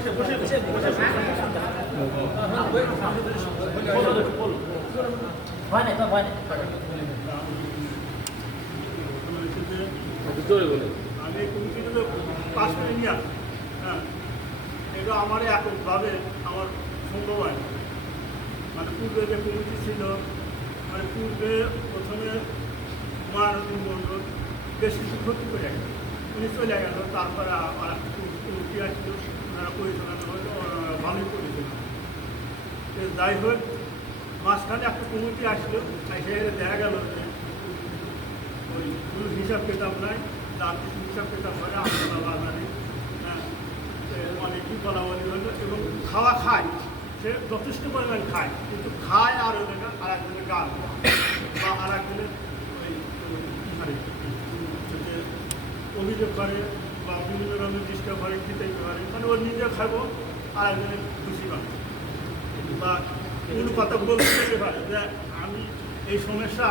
আমি কমিটিটা তো পাশ করে নিয়ে আসি। হ্যাঁ, এটা আমার এককভাবে আমার সম্ভব হয় না। মানে পূর্বে যে কমিটি ছিল, মানে পূর্বে প্রথমে মহানদীন মণ্ডল বেশ কিছু ক্ষতি করে গেল, উনি চলে গেল। তারপরে আর কমিটি আসলো, ওনারা পরিচালনা হলো, ভালোই পরিচালনা। যাই হোক, মাঝখানে একটা কমিটি আসলো, এসে দেখা গেল যে ওই কোনো হিসাব কিতাব নাই, তার কিছু হিসাব কিতাব করে আমরা বাজারে। হ্যাঁ, অনেকই বলা বলি হলো, এবং খাওয়া খায়, সে যথেষ্ট পরিমাণ খায়, কিন্তু খায় আর ওই জায়গা আর একজনের গান বা আর একজনের ওই যে অভিযোগ করে বা বিভিন্ন রকমের ডিস্টার্ব করে, খেতে পারে, মানে ওর নিজে খাবো আর একজনের খুশি পাবে বা কোনো কথা বলতে গেলে পারে যে আমি এই সমস্যা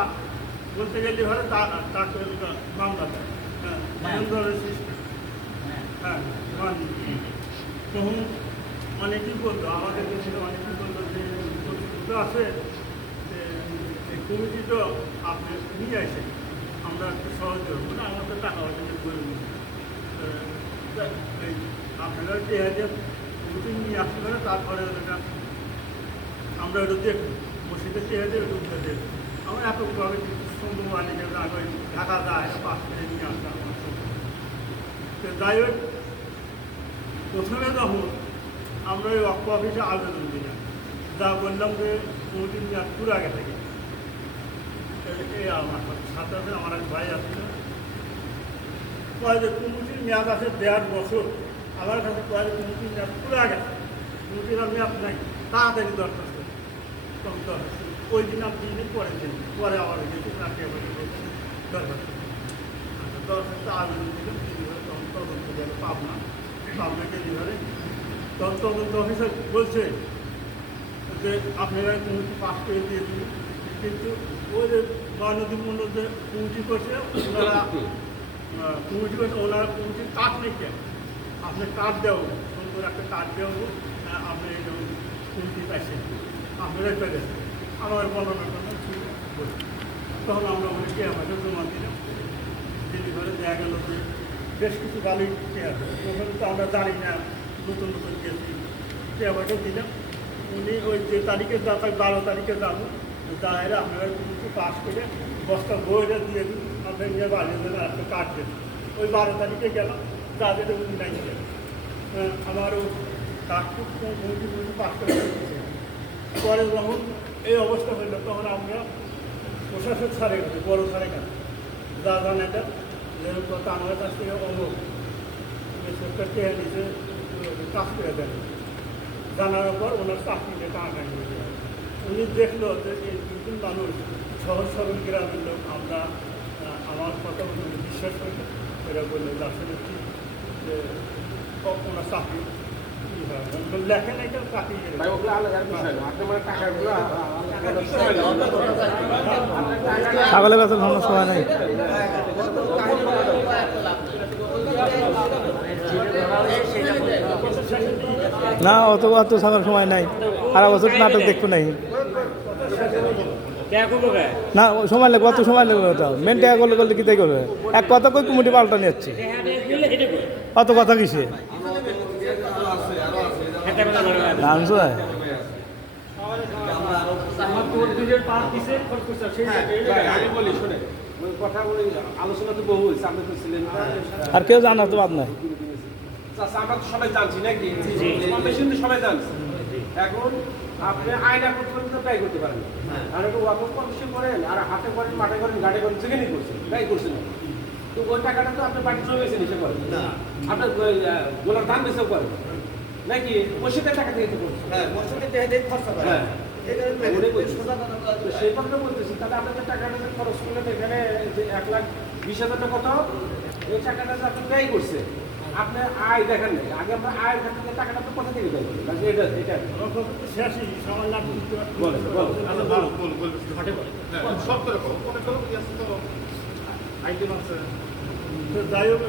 বলতে গেলে পারে, তাকে মামলা দেয়। হ্যাঁ, সৃষ্টি। হ্যাঁ, তখন অনেকেই বলতো, আমাদের দেশে অনেকেই বলতো যে কর্তৃপক্ষ আছে, যে এই কমিটিটা আপনি নিয়ে আসেন, আমরা একটু সহজে হবো না, আমার তো টাকা পয়সা করে নিই, আপনারা যে কমিটি নিয়ে আসতে পারে, তারপরে আমরা ওটা দেখব, মসজিদের চেহারে ওটা উঠে দেখব। আমার এককভাবে সম্ভব হয়নি যে আগে ঢাকা যায়, পাশ করে নিয়ে আসতাম আমার সম্ভব। তো যাই হোক, প্রথমে যখন আমরা ওই অক্ষ অফিসে আবেদন দিলাম, যা বললাম যে কমিটির মেয়াদ পুরো আগে থেকে, এই আমার সাথে সাথে আমার এক ভাই আসছিল, কয় যে কমিটির মেয়াদ আছে 1.5 বছর, আমার কাছে কয় যে কমিটির মেয়াদ পুরো আগে, কমিটির মেয়াদ নাই, তাড়াতাড়ি দরখাস্ত। তখন দরখাস্ত ওই দিন আপনি পরের দিন পরে আবার দরখাস্ত আবেদন দিলাম, তখন তদন্ত গেল পাবনাকে দিবারে। তখন তদন্ত অফিসার বলছে যে আপনারা কমিটি পাস করে দিয়ে দিন, কিন্তু ওই যে মহানদীর মণ্ডল যে কমিটি করছে, ওনারা কমিটির কার্ড নেই, কেন আপনি কার্ড দেওয়া সুন্দর একটা কার্ড দেওয়া, আপনি কমিটি পাইছেন, আপনারাই পেয়েছেন, আমার বর্ণনা করবেন। তখন আমরা বলি কে আমাকে জমা দিলাম, দিল্লি করে দেখা গেল যে বেশ কিছু গালি কে আছে, প্রথমে তো আমরা জানি না, নতুন নতুন গেছি, কে আমাকে দিলাম। উনি ওই যে তারিখে 12 তারিখে যাবো, তাহলে আপনারা কিছু পাস করে বস্তা বইটা দিয়ে দিন, আপনার নিয়ে বাড়িয়ে দেন, একটা কার্ড দেন। ওই 12 তারিখে গেলাম, তাদের উনি নাই গেলেন, আমার ওই কার্ডটুকু কমিটি পাস করে দিচ্ছে। পরে যখন এই অবস্থা হইল, তখন আমরা প্রশাসক ছাড়ে গেছে, বড় ছাড়ে গেছে, যা জান এটা যেরকম কথা আমার কাছ থেকে অমুক সরকার চেয়ে নিচে কাজ করে দেন। জানার পর ওনার চাকরিতে টানাটানি হয়ে যায়। উনি দেখলো যে এই দুজন মানুষ সহজ সরল গ্রামের লোক, আমরা আমার কথা উনি বিশ্বাস করি, এরা বললো যে আসলে ঠিক যে ওনার চাকরি লেখেন, এটা চাকরি ছাগলের কাছে কোনো সময় নেই। না, অত ছাগল সময় নাই, সারা বছর নাটক দেখবো নাই, না সময় লাগবে, অত সময় লাগবে, ওটা মেন টাকা করলে কি তাই করবে, এক কথা কই কুমুটি পাল্টা নিচ্ছে, অত কথা কিসে জানছো? আলোচনা তো বহু হয়েছে, আপনি তো ছিলেন, আর কেউ জানা তো আপনার, আমরা তো সবাই জানছি নাকি, সবাই জানছি। এখন আপনি আয়না করতে ব্যয় করতে পারেন, আর একটু ওয়াকফ কমিশন করেন, আর হাতে করেন, মাঠে করেন, গাড়ি করেন, যেখানেই করছেন, ব্যয় করছেন, তো ওই টাকাটা তো আপনার বাড়ি চলে গেছে নিচে করেন, আপনার গোলার ধান বেঁচেও করেন নাকি, মসজিদের টাকা থেকে করছেন, সেই কথা বলতেছি। তাহলে আপনাদের টাকাটা যে খরচ করলেন এখানে যে 1,20,000 টাকা, কত এই টাকাটা যে আপনি ব্যয় করছেন, আপনার আয় দেখেন নাই, আগে আমরা আয়ের ক্ষেত্রে টাকাটা তো কোথা থেকে দেয়, এটা এটা আইটেম আছে। যাই হোক,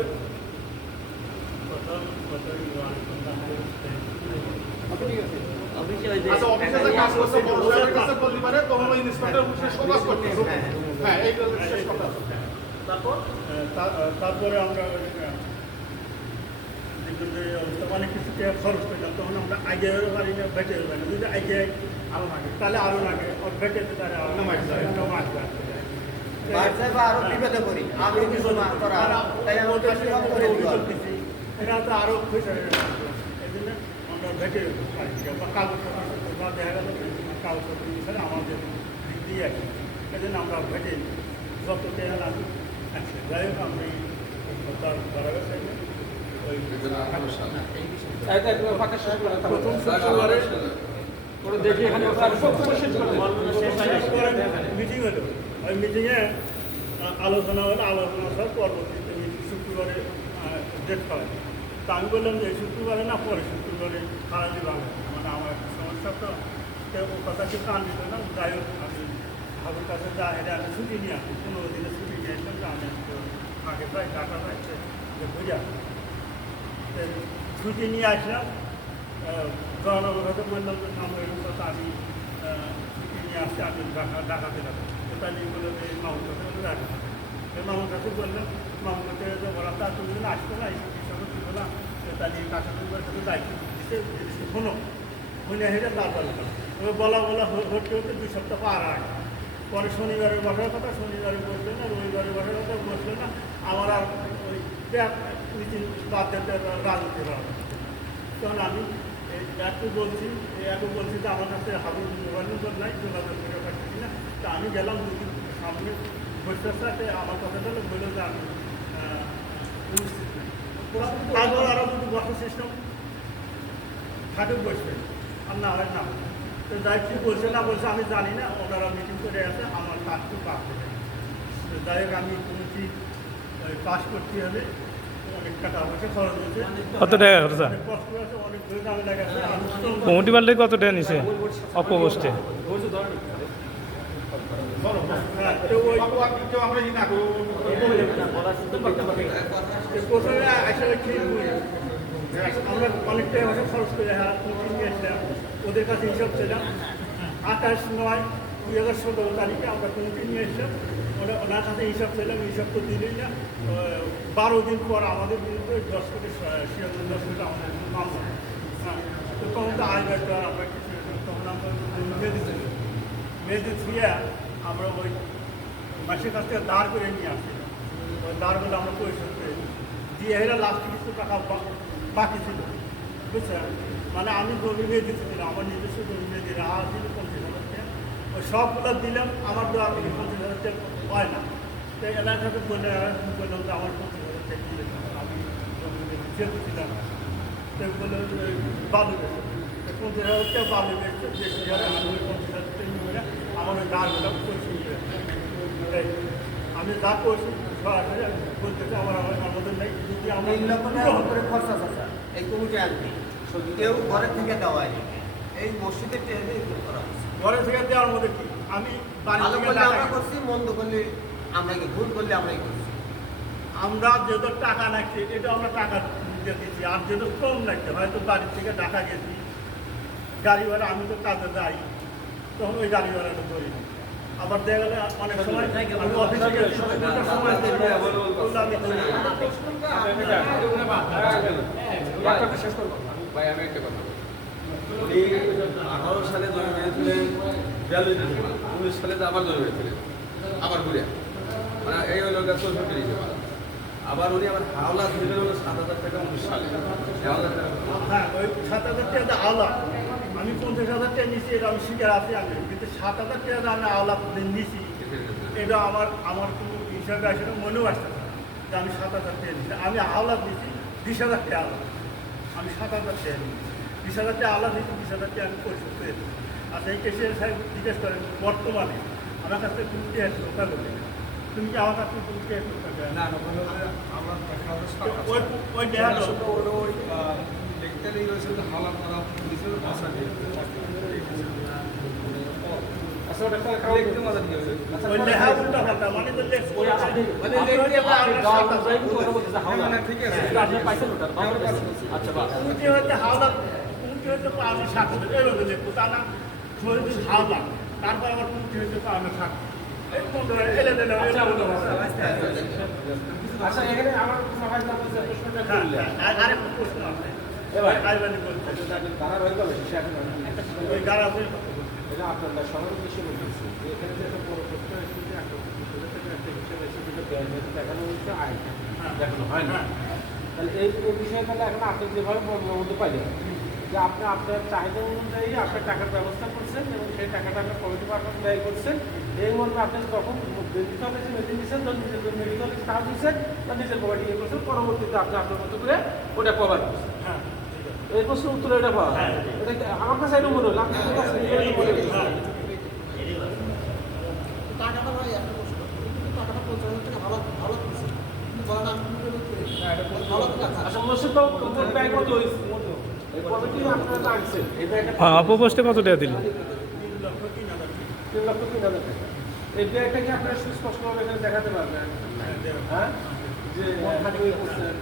আচ্ছা অফিসে যে কাজ করছে বড় সাহেবের কাছে বলতে পারে তখন ওই ইন্সপেক্টর অফিসে সবাস করতে হ্যাঁ এই শেষ কথা তারপর তারপরে আমরা অনেক কিছু খরচ করলাম তখন আমরা আগে পারি না বেটে পারি না যদি আগে আরো লাগে তাহলে আরো লাগে আর বেটে তাহলে আরো মাছ আরো বিপদে পড়ি আমি কিছু না করা তাই আমার কাছে করে দিও এরা তো আরো খুশি হয়ে যাবে এই জন্য আমরা বেটে পারি বা কাগজপত্র দেখা গেল কাগজপত্র হিসাবে আমাদের দিয়ে আছে এই জন্য আমরা বেটে যত টাকা লাগে আচ্ছা যাই হোক আমি ধরা গেছে ওই প্রথম শুক্রবারে ওরা দেখি এখানে মিটিং হলো ওই মিটিংয়ে আলোচনা হলো আলোচনা সব পরবর্তীতে শুক্রবারে ডেট করা তা আমি বললাম যে শুক্রবারে না পরে শুক্রবারে খারাপই ভালো মানে আমার সমস্যা তো ও কথা কি কান দিত না যাই হোক আমি হাবুর কাছে যা এটা আমি ছুটি নিয়ে আসি 15 দিনে ছুটি নিয়ে আসলাম যে আমি আগে প্রায় টাকা পাইছে বুঝা ছুটি নিয়ে আসলাম জনগণ হয়তো বললাম যে সামনের কথা আমি ছুটি নিয়ে আসছি আমি ঢাকাতে যাবো তাহলে বললো যে মামুর কাছে বলে ঢাকা মামুর কাছে বললাম মামুর কাছে বলা তা তুমি যদি আসতো না এইসব হিসাবে দিব না তাহলে কাকা তোমার সাথে দায়িত্ব দিতে শোনো শুনে হেঁটে তারপরে বলা হতে হতে 2 সপ্তাহ পার আগে পরে শনিবারে বসার কথা শনিবারে বসবে না রবিবারে বসার কথা বসবে না আমার আর ওই মিটিং বাদ দিতে রাজনীতি করা তখন আমি একটু বলছি যে আমার কাছে হাবুর মোবাইল নম্বর নাই যোগাযোগ করে পাচ্ছি না তা আমি গেলাম 2 দিন সামনে বৈশাখ সাথে আমার কথাটা বললো যে আমি উপস্থিত নেই তারপর আরও যদি বসার সিস্টেম থাকে বসবে আর না হয় না তো যাই কি বলছে না বলছে আমি জানি না ওনারা মিটিং করে আছে আমার কাজ তো পাস করে তো যাই হোক আমি কোনো কি পাস করতে হলে অনেক টাকা পয়সা খরচ হয়েছে কত টাকা খরচা অনেক কষ্ট আছে অনেক ধরে দামে লাগাছে কমিটি পাল্টে কত টাকা নিছে অপপোস্টে হ্যাঁ তো ওই আমরা ই না প্রথমে আসলে খেয়ে আমরা অনেক টাকা পয়সা খরচ করে হ্যাঁ নিয়ে আসলাম ওদের কাছে হিসাব ছিলাম 28/9/2017 তারিখে আমরা কমিটি নিয়ে এসলাম ওনার কাছে হিসাব ছিলাম হিসাব তো দিলেই না 12 দিন পর আমাদের বিরুদ্ধে 10 কোটি 56 কোটি আমাদের মামলা হ্যাঁ তো তখন তো আয় ব্যয় করার আমরা কিছু তখন আমরা মেয়েদের ছুঁয়ে আমরা ওই মাসের কাছ থেকে দাঁড় করে নিয়ে আসি ওই দাঁড়গুলো আমরা পরিশোধ করে দিয়ে এরা লাস্টে কিছু টাকা বাকি ছিল বুঝছেন মানে আমি জমি নিয়ে দিতেছিলাম আমার নিজস্ব জমি নিয়ে দিয়ে রাহা ছিল 50,000 টাকা ওই সবগুলো দিলাম আমার তো আর 50,000 টাকা হয় না তো এলাকাতে বললাম যে আমার 50,000 টাকা দিলে আমি জমি নিয়ে দিতেছিলাম তো বলে বালু বেশি 50,000 টাকা বালু বেশি বেশি হারে আমি ওই 50,000 টাকা নিয়ে আমার ওই দাঁড়গুলো পরিশোধ করে আমি যা করছি সরাসরি বলতেছি আমাদের নেই যদি আমরা 3 লক্ষ টাকা করে খরচা আছে এই কমিটি আনতে কেউ ঘরে থেকে দেওয়ায় এই মসজিদের টেনে করা হচ্ছে ঘরে থেকে দেওয়ার মধ্যে কি আমি বাড়ি ভালো থেকে করলে টাকা আমরা করছি মন্দ করলে আমরা কি ভুল করলে আমরাই করছি আমরা যেহেতু টাকা নাকি এটা আমরা টাকা দিয়ে দিচ্ছি আর যেহেতু কম নাকি হয়তো বাড়ি থেকে ঢাকা গেছি গাড়ি ভাড়া আমি তো কাজে যাই তখন ওই গাড়ি ভাড়াটা করি না আবার দেখা গেলে অনেক সময় আমি অফিসে গেছি সময় ভাই আমি একটা কথা উনি 18 সালে জমি পেয়েছিলেন 42 সালে আবার জমি পেয়েছিলেন আবার ঘুরে মানে এই হলো 64 হিসেবে আবার উনি আবার হাওলা দিলেন হলো 7,000 টাকা 19 সালে হ্যাঁ ওই 7,000 টাকা আওলা আমি 50,000 টাকা নিচ্ছি এটা আমি স্বীকার আছি আমি কিন্তু 7,000 টাকা আমি আওলা নিচ্ছি এটা আমার কোনো হিসাবে আসলে মনেও আসতে না যে আমি 7,000 টাকা নিচ্ছি আমি আওলা দিচ্ছি 20,000 টাকা আওলা আমি 7,000 টাকা নিচ্ছি 20,000 টাকা আওলা দিচ্ছি 20,000 টাকা আমি পরিশোধ করে দিচ্ছি আচ্ছা এই কেসে সাহেব জিজ্ঞেস করেন বর্তমানে আমার কাছ থেকে তুমি কে লোকা বলে তুমি কি আমার কাছ থেকে তুমি কে লোকা না আমরা ওই দেওয়া দেখতেই রয়েছে যে হাওলা করা পুলিশের ভাষা দিয়ে আচ্ছা ওটা দেখতে মজা দিয়ে ওই লেখা উল্টা পাল্টা মানে তো লেখ মানে ঠিক আছে উনি হচ্ছে হাওলা কুটি হইতে পাওয়ানো 7,000 এভাবে দেখবো তা না শরীরে ঝাল লাগে তারপর আবার কুটি হইতে পাওয়ানো 7,000 এই বন্ধুরা এলে দিলে আচ্ছা এখানে আমার সবাই প্রশ্নটা করলেন আরেকটা প্রশ্ন আছে এবার আইবানি বলতে তারা রয়ে গেল শেষ এখন ওই গাড়াতে এটা আপনার সবার উদ্দেশ্যে বলতেছি যে এখানে যে একটা বড় প্রশ্ন এসেছে যে একটা একটা হিসাব এসে যেটা ব্যয় হয়েছে দেখানো হচ্ছে আয় দেখানো হয় না তাহলে এই বিষয়ে তাহলে এখন আপনি যেভাবে মধ্যে পাইলেন যে আপনি আপনার চাহিদা অনুযায়ী আপনার টাকার ব্যবস্থা করছেন এবং সেই টাকাটা আপনার কমিটি মারফত ব্যয় করছেন এই মর্মে আপনি যখন মেডিকেল কলেজে মেডিসিন দিচ্ছেন তখন নিজের মেডিকেল কলেজ টাকা দিচ্ছেন বা নিজের কমিটি ইয়ে করছেন পরবর্তীতে আপনি আপনার মতো করে ওটা কভার করছেন হ্যাঁ এই প্রশ্নের উত্তর এটা পাওয়া এটা আমার কাছে এটা মনে হলো আপনার কাছে এটা মনে হলো টাকাটা ভাই একটা প্রশ্ন কিন্তু টাকাটা 50,000 টাকা ভালো ভালো কিছু কিন্তু বলা না ভালো টাকা আচ্ছা মসজিদ তো মোট ব্যয় কত হয়েছে এই কমিটি আপনারা জানছেন এই ব্যয়টা হ্যাঁ অপপোস্টে কত টাকা দিল 3,03,000 টাকা এই ব্যয়টা কি আপনারা সুস্পষ্টভাবে এখানে দেখাতে পারবেন হ্যাঁ যে খাতে করছেন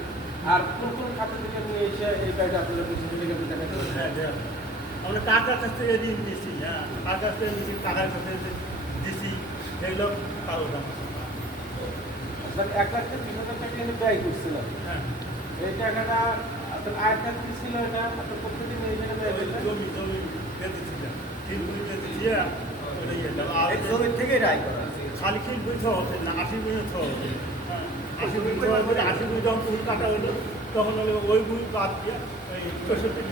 আর কোন কোন খাতে থেকে নিয়ে এসে এই ব্যয়টা আপনারা বুঝতে থেকে দেখাতে পারবেন আমরা টাকার কাছ থেকে ঋণ দিছি হ্যাঁ টাকার কাছ থেকে দিছি টাকার কাছে দিছি সেগুলো কারো দাম আপনার 1,30,000 টাকা এখানে ব্যয় করছিলেন হ্যাঁ এই টাকাটা আপনার আয়ের খাতে ছিল এটা আপনার প্রত্যেকদিন এই জায়গায় ব্যয় করলেন জমি বেঁধেছিলাম কিন্তু বেঁধেছিলাম ওটা ইয়ে আর এই জমির থেকেই রায় করা খালি খিল বই খাওয়া হচ্ছে না 80 বই খাওয়া হচ্ছে 80 বই খাওয়া 80 বই যখন কাটা হলো তখন হলো ওই বই বাদ দিয়ে এই 64